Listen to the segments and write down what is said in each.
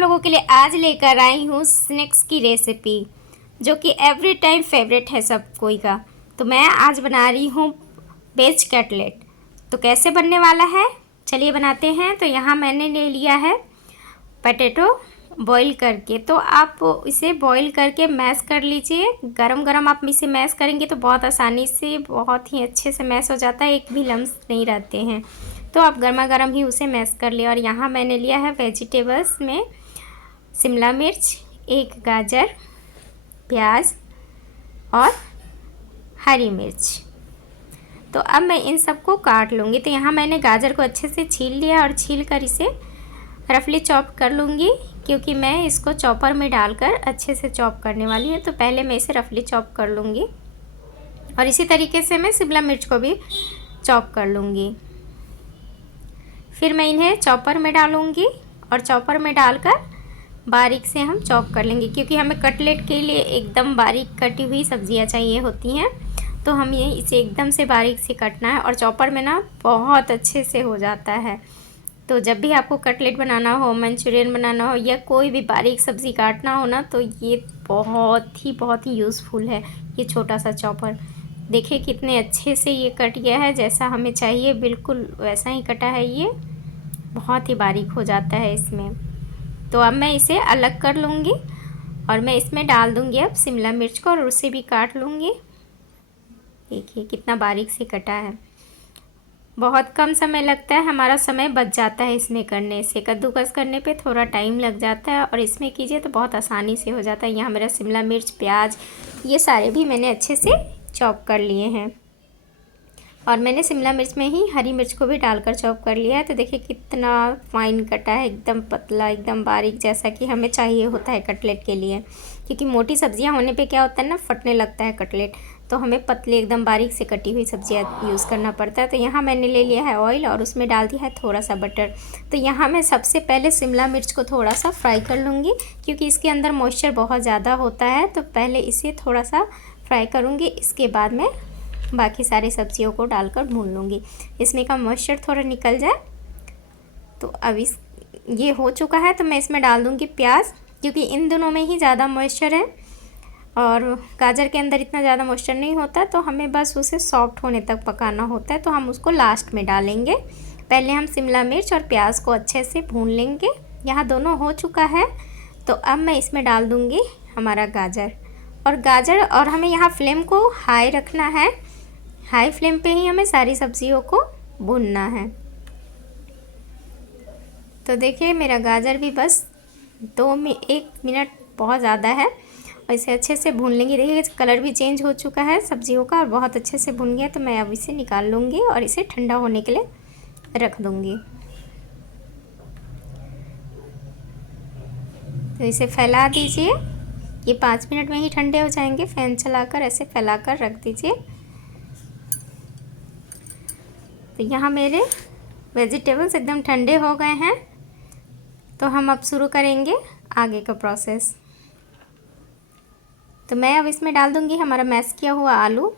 लोगों के लिए आज लेकर आई हूँ स्नैक्स की रेसिपी, जो कि एवरी टाइम फेवरेट है सब कोई का। तो मैं आज बना रही हूँ वेज कटलेट। तो कैसे बनने वाला है, चलिए बनाते हैं। तो यहाँ मैंने ले लिया है पटेटो बॉईल करके। तो आप इसे बॉईल करके मैश कर लीजिए। गरम गरम आप इसे मैश करेंगे तो बहुत आसानी से, बहुत ही अच्छे से मैश हो जाता है, एक भी लम्स नहीं रहते हैं। तो आप गर्मा गर्म ही उसे मैश कर लिया। और यहाँ मैंने लिया है वेजिटेबल्स में शिमला मिर्च, एक गाजर, प्याज और हरी मिर्च। तो अब मैं इन सबको काट लूँगी। तो यहाँ मैंने गाजर को अच्छे से छील लिया और छील कर इसे रफली चॉप कर लूँगी, क्योंकि मैं इसको चॉपर में डालकर अच्छे से चॉप करने वाली हूँ। तो पहले मैं इसे रफली चॉप कर लूँगी और इसी तरीके से मैं शिमला मिर्च को भी चॉप कर लूँगी। फिर मैं इन्हें चॉपर में डालूँगी और चॉपर में डालकर बारीक से हम चॉप कर लेंगे, क्योंकि हमें कटलेट के लिए एकदम बारीक कटी हुई सब्जियां चाहिए होती हैं। तो हम ये इसे एकदम से बारीक से कटना है और चॉपर में ना बहुत अच्छे से हो जाता है। तो जब भी आपको कटलेट बनाना हो, मंचूरियन बनाना हो या कोई भी बारीक सब्ज़ी काटना हो ना, तो ये बहुत ही यूज़फुल है ये छोटा सा चॉपर। देखिए कितने अच्छे से ये कट गया है, जैसा हमें चाहिए बिल्कुल वैसा ही कटा है। ये बहुत ही बारीक हो जाता है इसमें। तो अब मैं इसे अलग कर लूँगी और मैं इसमें डाल दूँगी अब शिमला मिर्च को और उसे भी काट लूँगी। देखिए कितना बारीक से कटा है। बहुत कम समय लगता है, हमारा समय बच जाता है इसमें करने से। कद्दूकस करने पे थोड़ा टाइम लग जाता है और इसमें कीजिए तो बहुत आसानी से हो जाता है। यहाँ मेरा शिमला मिर्च, प्याज, ये सारे भी मैंने अच्छे से चॉप कर लिए हैं और मैंने शिमला मिर्च में ही हरी मिर्च को भी डालकर चॉप कर लिया है। तो देखिए कितना फाइन कटा है, एकदम पतला, एकदम बारीक, जैसा कि हमें चाहिए होता है कटलेट के लिए। क्योंकि मोटी सब्जियां होने पे क्या होता है ना, फटने लगता है कटलेट। तो हमें पतले एकदम बारीक से कटी हुई सब्जियां यूज़ करना पड़ता है। तो यहाँ मैंने ले लिया है ऑयल और उसमें डाल दिया है थोड़ा सा बटर। तो यहाँ मैं सबसे पहले शिमला मिर्च को थोड़ा सा फ्राई कर लूँगी, क्योंकि इसके अंदर मॉइस्चर बहुत ज़्यादा होता है। तो पहले इसे थोड़ा सा फ्राई करूँगी, इसके बाद मैं बाकी सारी सब्जियों को डालकर भून लूँगी, इसमें का मॉइस्चर थोड़ा निकल जाए। तो अब ये हो चुका है, तो मैं इसमें डाल दूँगी प्याज, क्योंकि इन दोनों में ही ज़्यादा मॉइस्चर है और गाजर के अंदर इतना ज़्यादा मॉइस्चर नहीं होता। तो हमें बस उसे सॉफ्ट होने तक पकाना होता है, तो हम उसको लास्ट में डालेंगे। पहले हम शिमला मिर्च और प्याज को अच्छे से भून लेंगे। यहाँ दोनों हो चुका है, तो अब मैं इसमें डाल दूँगी हमारा गाजर। और हमें यहाँ फ्लेम को हाई रखना है, हाई फ्लेम पे ही हमें सारी सब्जियों को भूनना है। तो देखिए मेरा गाजर भी बस 1 मिनट बहुत ज़्यादा है और इसे अच्छे से भून लेंगे। देखिए कलर भी चेंज हो चुका है सब्जियों का और बहुत अच्छे से भून गया। तो मैं अब इसे निकाल लूँगी और इसे ठंडा होने के लिए रख दूँगी। तो इसे फैला दीजिए, ये 5 मिनट में ही ठंडे हो जाएंगे। फ़ैन चलाकर ऐसे फैलाकर रख दीजिए। तो यहाँ मेरे वेजिटेबल्स एकदम ठंडे हो गए हैं। तो हम अब शुरू करेंगे आगे का प्रोसेस। तो मैं अब इसमें डाल दूँगी हमारा मैश किया हुआ आलू।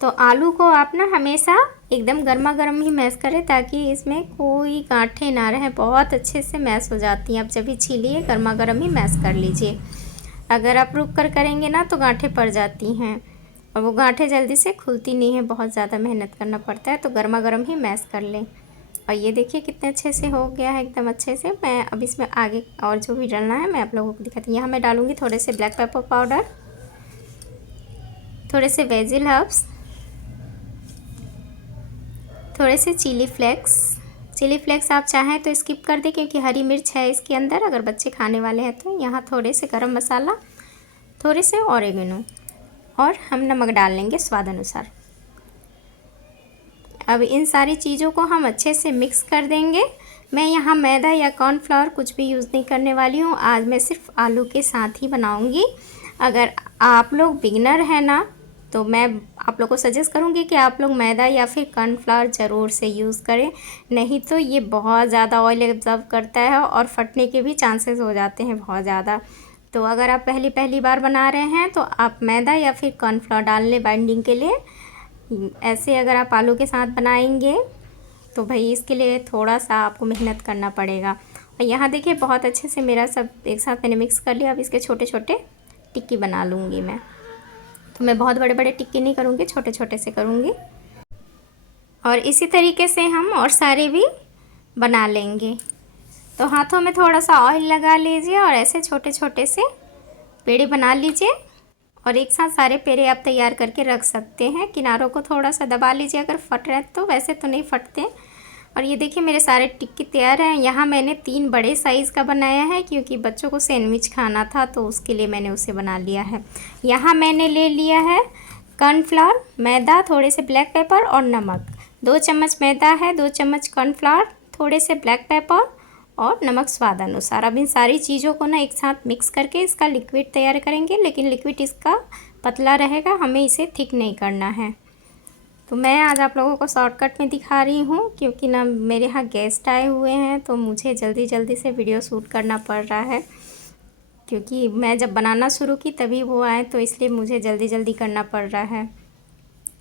तो आलू को आप ना हमेशा एकदम गर्मा गर्म ही मैश करें, ताकि इसमें कोई गांठें ना रहे, बहुत अच्छे से मैश हो जाती हैं। आप जब भी छीलिए गर्मा गर्म ही मैश कर लीजिए। अगर आप रुक कर करेंगे ना तो गांठें पड़ जाती हैं और वो गांठें जल्दी से खुलती नहीं है, बहुत ज़्यादा मेहनत करना पड़ता है। तो गर्मा गर्म ही मैश कर लें। और ये देखिए कितने अच्छे से हो गया है, एकदम अच्छे से। मैं अब इसमें आगे और जो भी डालना है मैं आप लोगों को दिखाती हूँ। यहाँ मैं डालूँगी थोड़े से ब्लैक पेपर पाउडर, थोड़े से वेजिल हर्ब्स, थोड़े से चिली फ्लेक्स आप चाहें तो स्किप कर दें, क्योंकि हरी मिर्च है इसके अंदर, अगर बच्चे खाने वाले हैं तो। यहाँ थोड़े से गरम मसाला, थोड़े से ऑरिगेनो और हम नमक डाल लेंगे स्वाद अनुसार। अब इन सारी चीज़ों को हम अच्छे से मिक्स कर देंगे। मैं यहाँ मैदा या कॉर्नफ्लावर कुछ भी यूज़ नहीं करने वाली हूँ। आज मैं सिर्फ आलू के साथ ही बनाऊँगी। अगर आप लोग बिगनर हैं ना, तो मैं आप लोग को सजेस्ट करूँगी कि आप लोग मैदा या फिर कॉर्नफ्लावर ज़रूर से यूज़ करें, नहीं तो ये बहुत ज़्यादा ऑयल एब्जॉर्ब करता है और फटने के भी चांसेस हो जाते हैं बहुत ज़्यादा। तो अगर आप पहली बार बना रहे हैं तो आप मैदा या फिर कॉर्नफ्लावर डाल लें बाइंडिंग के लिए। ऐसे अगर आप आलू के साथ बनाएंगे तो भाई इसके लिए थोड़ा सा आपको मेहनत करना पड़ेगा। और यहाँ देखिए बहुत अच्छे से मेरा सब एक साथ मैंने मिक्स कर लिया। अब इसके छोटे छोटे टिक्की बना लूँगी मैं। तो मैं बहुत बड़े बड़े टिक्की नहीं करूँगी, छोटे छोटे से करूँगी। और इसी तरीके से हम और सारे भी बना लेंगे। तो हाथों में थोड़ा सा ऑयल लगा लीजिए और ऐसे छोटे छोटे से पेड़े बना लीजिए। और एक साथ सारे पेड़े आप तैयार करके रख सकते हैं। किनारों को थोड़ा सा दबा लीजिए अगर फट रहे तो, वैसे तो नहीं फटते। और ये देखिए मेरे सारे टिक्की तैयार हैं। यहाँ मैंने 3 बड़े साइज़ का बनाया है क्योंकि बच्चों को सैंडविच खाना था, तो उसके लिए मैंने उसे बना लिया है। यहाँ मैंने ले लिया है कॉर्नफ्लावर, मैदा, थोड़े से ब्लैक पेपर और नमक। 2 चम्मच मैदा है, 2 चम्मच कॉर्नफ्लावर, थोड़े से ब्लैक पेपर और नमक स्वाद अनुसार। अब इन सारी चीज़ों को ना एक साथ मिक्स करके इसका लिक्विड तैयार करेंगे, लेकिन लिक्विड इसका पतला रहेगा, हमें इसे थिक नहीं करना है। तो मैं आज आप लोगों को शॉर्टकट में दिखा रही हूँ क्योंकि ना मेरे यहाँ गेस्ट आए हुए हैं, तो मुझे जल्दी जल्दी से वीडियो शूट करना पड़ रहा है। क्योंकि मैं जब बनाना शुरू की तभी वो आए, तो इसलिए मुझे जल्दी जल्दी करना पड़ रहा है।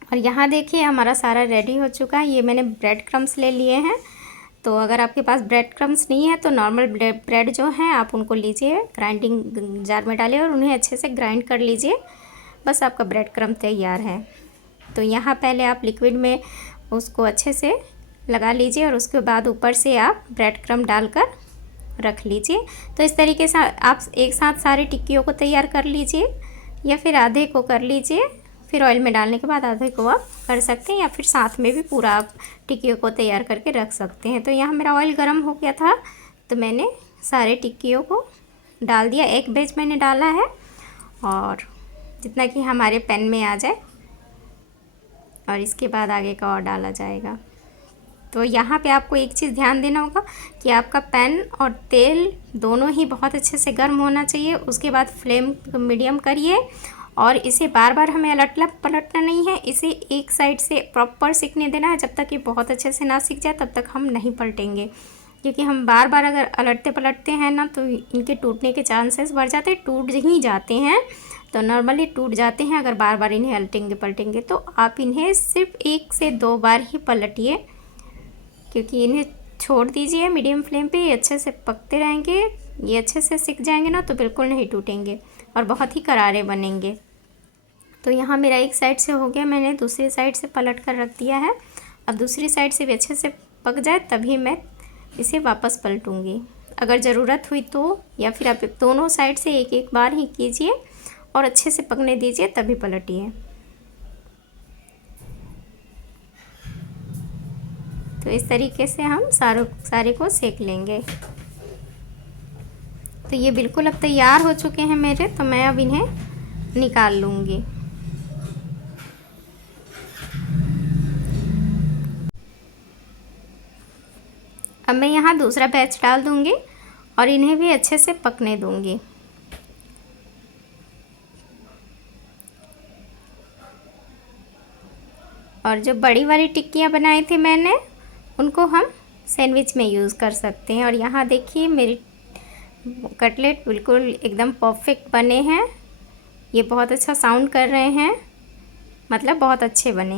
और यहाँ देखिए हमारा सारा रेडी हो चुका है। ये मैंने ब्रेड क्रम्स ले लिए हैं। तो अगर आपके पास ब्रेड क्रम्स नहीं है तो नॉर्मल ब्रेड जो हैं आप उनको लीजिए, ग्राइंडिंग जार में डालिए और उन्हें अच्छे से ग्राइंड कर लीजिए। बस आपका ब्रेड क्रम्ब तैयार है। तो यहाँ पहले आप लिक्विड में उसको अच्छे से लगा लीजिए और उसके बाद ऊपर से आप ब्रेड क्रम्ब डालकर रख लीजिए। तो इस तरीके से आप एक साथ सारे टिक्कियों को तैयार कर लीजिए या फिर आधे को कर लीजिए। फिर ऑयल में डालने के बाद आधे को आप कर सकते हैं या फिर साथ में भी पूरा आप टिक्कियों को तैयार करके रख सकते हैं। तो यहाँ मेरा ऑयल गर्म हो गया था, तो मैंने सारे टिक्कियों को डाल दिया। एक बैच मैंने डाला है और जितना कि हमारे पैन में आ जाए, और इसके बाद आगे का और डाला जाएगा। तो यहाँ पे आपको एक चीज़ ध्यान देना होगा कि आपका पैन और तेल दोनों ही बहुत अच्छे से गर्म होना चाहिए। उसके बाद फ्लेम मीडियम करिए और इसे बार बार हमें पलटना नहीं है। इसे एक साइड से प्रॉपर सिकने देना है। जब तक ये बहुत अच्छे से ना सिक जाए तब तक हम नहीं पलटेंगे, क्योंकि हम बार बार अगर अलटते पलटते हैं ना तो इनके टूटने के चांसेस बढ़ जाते हैं। टूट ही जाते हैं, तो नॉर्मली टूट जाते हैं अगर बार बार इन्हें अलटेंगे पलटेंगे। तो आप इन्हें सिर्फ 1 से 2 बार ही पलटिए, क्योंकि इन्हें छोड़ दीजिए मीडियम फ्लेम पे। ये अच्छे से पकते रहेंगे, ये अच्छे से सिक जाएंगे ना तो बिल्कुल नहीं टूटेंगे और बहुत ही करारे बनेंगे। तो यहाँ मेरा एक साइड से हो गया, मैंने दूसरी साइड से पलट कर रख दिया है। अब दूसरी साइड से भी अच्छे से पक जाए तभी मैं इसे वापस पलटूँगी। अगर ज़रूरत हुई तो, या फिर आप दोनों साइड से एक एक बार ही कीजिए और अच्छे से पकने दीजिए तभी पलटिए। तो इस तरीके से हम सारे को सेक लेंगे। तो ये बिल्कुल अब तैयार हो चुके हैं मेरे, तो मैं अब इन्हें निकाल लूँगी। अब मैं यहाँ दूसरा बैच डाल दूँगी और इन्हें भी अच्छे से पकने दूँगी। और जो बड़ी वाली टिक्कियाँ बनाई थी मैंने, उनको हम सैंडविच में यूज़ कर सकते हैं। और यहाँ देखिए मेरी कटलेट बिल्कुल एकदम परफेक्ट बने हैं। ये बहुत अच्छा साउंड कर रहे हैं, मतलब बहुत अच्छे बने।